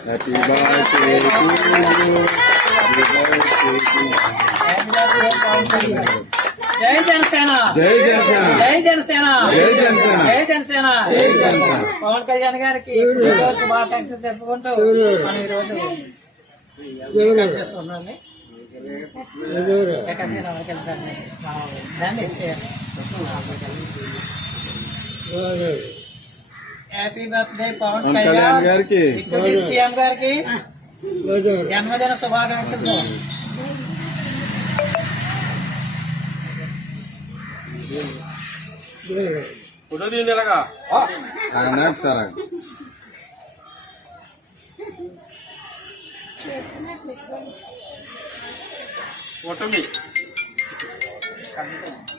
Happy birthday జై జనసేన జై జనసేన జై జనసేన జై జనసేన. జై జనసేన. పవన్ కళ్యాణ్ గారికి శుభాకాంక్షలు తెలుపుకుంటూ మనం ఈరోజు కట్ చేస్తున్నాండి ఎక్కడికి ఎవరికి వెళ్తారండి? రండి. హ్యాపీ బర్త్డే పవన్ పవన్ కళ్యాణ్ కళ్యాణ్ గారికి డిప్యూటీ సీఎం గారికి జన్మదిన శుభాకాంక్షలు ఆగండి సార్ ఓటమి దానికి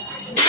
Yeah.